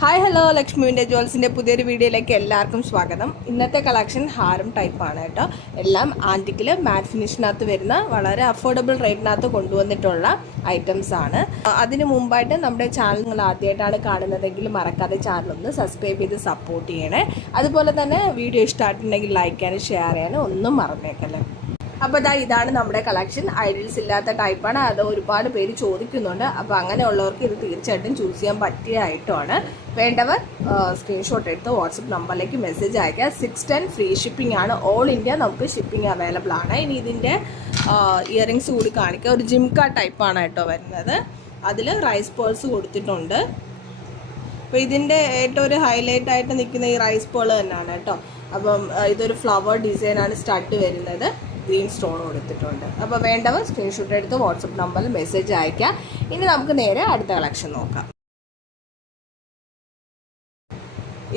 Hi hello ലക്ഷ്മിൻ്റെ ജുവൽസിൻ്റെ പുതിയൊരു വീഡിയോയിലേക്ക് എല്ലാവർക്കും സ്വാഗതം. ഇന്നത്തെ കളക്ഷൻ ഹാരം ടൈപ്പാണ് കേട്ടോ. എല്ലാം ആൻറ്റിക്കിൽ മാറ്റ് ഫിനിഷിനകത്ത് വരുന്ന വളരെ അഫോർഡബിൾ റേറ്റിനകത്ത് കൊണ്ടുവന്നിട്ടുള്ള ഐറ്റംസ് ആണ്. അതിന് മുമ്പായിട്ട് നമ്മുടെ ചാനൽ നിങ്ങൾ ആദ്യമായിട്ടാണ് കാണുന്നതെങ്കിൽ മറക്കാതെ ചാനലൊന്ന് സബ്സ്ക്രൈബ് ചെയ്ത് സപ്പോർട്ട് ചെയ്യണേ. അതുപോലെ തന്നെ വീഡിയോ ഇഷ്ടമായിട്ടുണ്ടെങ്കിൽ ലൈക്ക് ചെയ്യാനും ഷെയർ ചെയ്യാനും ഒന്നും മറന്നേക്കല്ലേ. അപ്പോൾ ഇതാണ് നമ്മുടെ കളക്ഷൻ. ഐഡിൽസ് ഇല്ലാത്ത ടൈപ്പാണ്. അത് ഒരുപാട് പേര് ചോദിക്കുന്നുണ്ട്. അപ്പോൾ അങ്ങനെയുള്ളവർക്ക് ഇത് തീർച്ചയായിട്ടും ചൂസ് ചെയ്യാൻ പറ്റിയ ഐറ്റമാണ്. വേണ്ടവർ സ്ക്രീൻഷോട്ട് എടുത്ത് വാട്സപ്പ് നമ്പറിലേക്ക് മെസ്സേജ് അയക്കുക. 610 ഫ്രീ ഷിപ്പിംഗ് ആണ്. ഓൾ ഇന്ത്യ നമുക്ക് ഷിപ്പിംഗ് അവൈലബിൾ ആണ്. ഇനി ഇതിൻ്റെ ഇയറിങ്സ് കൂടി കാണിക്കുക. ഒരു ജിംക ടൈപ്പാണ് കേട്ടോ വരുന്നത്. അതിൽ റൈസ് പേൾസ് കൊടുത്തിട്ടുണ്ട്. അപ്പോൾ ഇതിൻ്റെ ഏറ്റവും ഒരു ഹൈലൈറ്റ് ആയിട്ട് നിൽക്കുന്ന ഈ റൈസ് പേൾ തന്നെയാണ് കേട്ടോ. അപ്പം ഇതൊരു ഫ്ലവർ ഡിസൈനാണ് സ്റ്റഡ് വരുന്നത്. ഗ്രീൻ സ്റ്റോൺ കൊടുത്തിട്ടുണ്ട്. അപ്പോൾ വേണ്ടവർ സ്ക്രീൻഷോട്ട് എടുത്ത് വാട്സപ്പ് നമ്പറിൽ മെസ്സേജ് അയക്കുക. ഇനി നമുക്ക് നേരെ അടുത്ത കളക്ഷൻ നോക്കാം.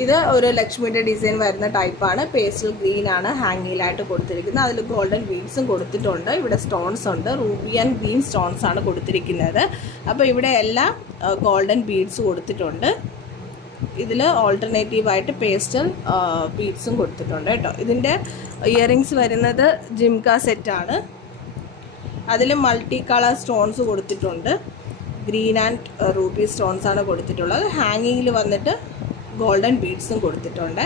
ഇത് ഒരു ലക്ഷ്മിയുടെ ഡിസൈൻ വരുന്ന ടൈപ്പാണ്. പേസ്റ്റൽ ഗ്രീൻ ആണ് ഹാങ്ങിലായിട്ട് കൊടുത്തിരിക്കുന്നത്. അതിൽ ഗോൾഡൻ ബീഡ്സും കൊടുത്തിട്ടുണ്ട്. ഇവിടെ സ്റ്റോൺസ് ഉണ്ട്. റൂബി ആൻഡ് ഗ്രീൻ സ്റ്റോൺസ് ആണ് കൊടുത്തിരിക്കുന്നത്. അപ്പോൾ ഇവിടെ എല്ലാം ഗോൾഡൻ ബീഡ്സ് കൊടുത്തിട്ടുണ്ട്. ഇതിൽ ഓൾട്ടർനേറ്റീവായിട്ട് പേസ്റ്റൽ ബീഡ്സും കൊടുത്തിട്ടുണ്ട് കേട്ടോ. ഇതിൻ്റെ ഇയറിങ്സ് വരുന്നത് ജിംക സെറ്റാണ്. അതിൽ മൾട്ടി കളർ സ്റ്റോൺസ് കൊടുത്തിട്ടുണ്ട്. ഗ്രീൻ ആൻഡ് റൂബി സ്റ്റോൺസ് ആണ് കൊടുത്തിട്ടുള്ളത്. ഹാങ്ങിങ്ങിൽ വന്നിട്ട് ഗോൾഡൻ ബീഡ്സും കൊടുത്തിട്ടുണ്ട്.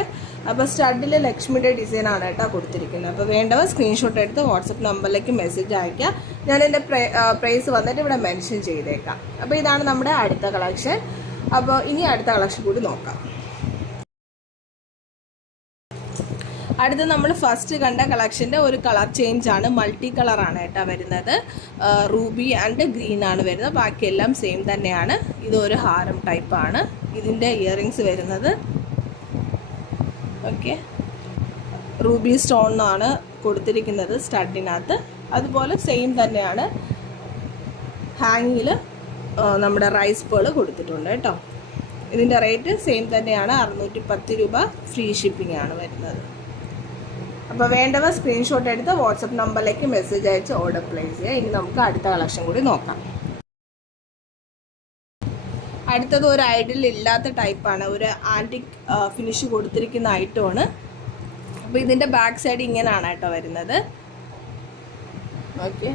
അപ്പോൾ സ്റ്റഡിൽ ലക്ഷ്മിയുടെ ഡിസൈനാണ് കേട്ടോ കൊടുത്തിരിക്കുന്നത്. അപ്പോൾ വേണ്ടവർ സ്ക്രീൻഷോട്ട് എടുത്ത് വാട്സപ്പ് നമ്പറിലേക്ക് മെസ്സേജ് അയക്കുക. ഞാൻ എൻ്റെ പ്രൈസ് വന്നിട്ട് ഇവിടെ മെൻഷൻ ചെയ്തേക്കാം. അപ്പോൾ ഇതാണ് നമ്മുടെ അടുത്ത കളക്ഷൻ. അപ്പോൾ ഇനി അടുത്ത കളക്ഷൻ കൂടി നോക്കാം. അടുത്ത് നമ്മൾ ഫസ്റ്റ് കണ്ട കളക്ഷൻ്റെ ഒരു കളർ ചേഞ്ച് ആണ്. മൾട്ടി കളറാണ് കേട്ടോ വരുന്നത്. റൂബി ആൻഡ് ഗ്രീൻ ആണ് വരുന്നത്. ബാക്കിയെല്ലാം സെയിം തന്നെയാണ്. ഇതൊരു ഹാരം ടൈപ്പാണ്. ഇതിൻ്റെ ഇയറിങ്സ് വരുന്നത് ഓക്കെ റൂബി സ്റ്റോണാണ് കൊടുത്തിരിക്കുന്നത് സ്റ്റഡിനകത്ത്. അതുപോലെ സെയിം തന്നെയാണ് ഹാങ്ങിങ്ങിൽ നമ്മുടെ റൈസ് പേൾ കൊടുത്തിട്ടുണ്ട് കേട്ടോ. ഇതിൻ്റെ റേറ്റ് സെയിം തന്നെയാണ്. 610 രൂപ ഫ്രീ ഷിപ്പിംഗ് ആണ് വരുന്നത്. അപ്പോൾ വേണ്ടവർ സ്ക്രീൻഷോട്ട് എടുത്ത് വാട്സപ്പ് നമ്പറിലേക്ക് മെസ്സേജ് അയച്ച് ഓർഡർ പ്ലേസ് ചെയ്യുക. ഇനി നമുക്ക് അടുത്ത കളക്ഷൻ കൂടി നോക്കാം. അടുത്തത് ഒരു ഐഡിൽ ഇല്ലാത്ത ടൈപ്പാണ്. ഒരു ആൻറ്റിക് ഫിനിഷ് കൊടുത്തിരിക്കുന്ന ഐറ്റമാണ്. അപ്പോൾ ഇതിൻ്റെ ബാക്ക് സൈഡ് ഇങ്ങനെയാണ് കേട്ടോ വരുന്നത്. ഓക്കെ,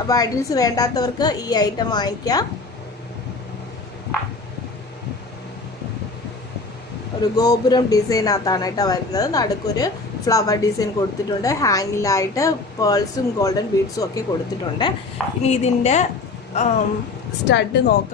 അപ്പോൾ ഐഡിൽസ് വേണ്ടാത്തവർക്ക് ഈ ഐറ്റം വാങ്ങിക്കാം. ഒരു ഗോപുരം ഡിസൈനകത്താണ് കേട്ടോ വരുന്നത്. നടുക്കൊരു ഫ്ലവർ ഡിസൈൻ കൊടുത്തിട്ടുണ്ട്. ഹാങ്ങിലായിട്ട് പേൾസും ഗോൾഡൻ ബീഡ്സും ഒക്കെ കൊടുത്തിട്ടുണ്ട്. ഇനി ഇതിൻ്റെ സ്റ്റഡ് നോക്കാം.